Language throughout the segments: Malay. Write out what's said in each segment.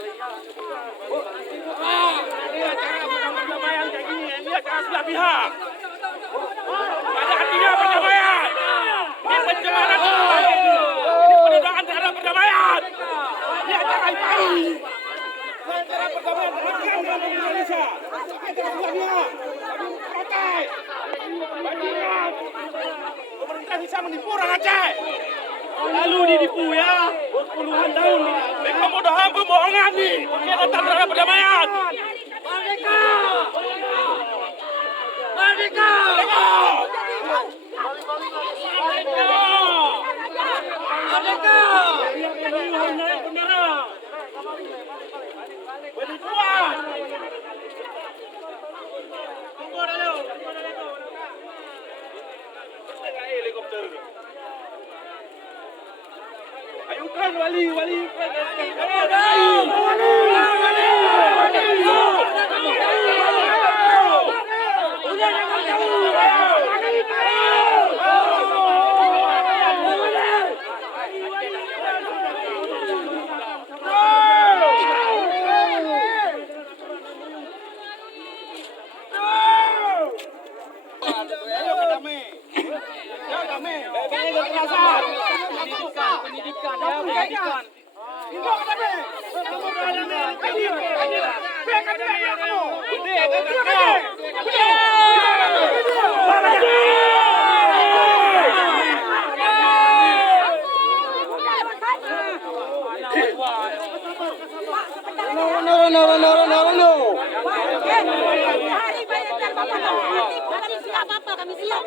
Ini acara perdamaian kayak gini, ini acara sebelah pihak. Ada hatinya perdamaian. Ini pencemaran perdamaian. Ini penodaan terhadap perdamaian. Ini acara IPI. Acara perdamaian dengan Indonesia. Acara sebelah pihak. Kami protes. Bajingan. Pemerintah bisa menipu orang Aceh. Lalu ditipu ya. Puluhan tahun. Kemudahan pembohongan nih. Pengkhianatan terhadap perdamaian. Merdeka! Merdeka! Merdeka! Penipuan! Helikopter. Ayukan wali. Pendidikan. No. Kami siap.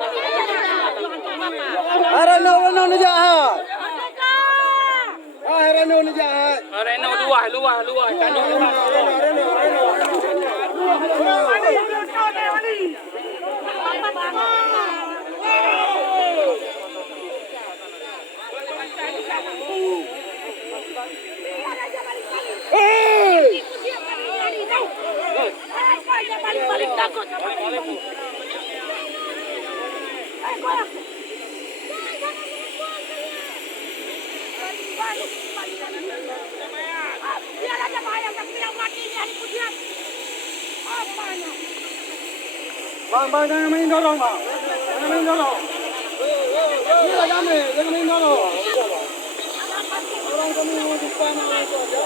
Reno jahat. Reno jahat. Reno luah. Paling takut. Biar aja bayang yang matinya di Pujian. Apanya? Bang, jangan main dorong, Bang. Jangan main dorong. Ini lah kami, jangan main dorong. Orang kami mau depan itu aja.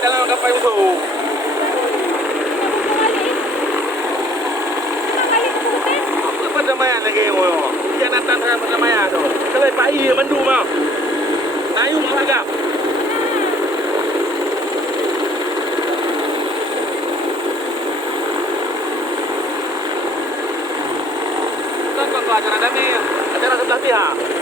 Dalam kapal musuh. Apa perdamaian lagi mo? Pengkhianatan terhadap perdamaian tu. Kalau IPI mandu mah. Nayu malagap. Kan acara damai, acara sebelah pihak.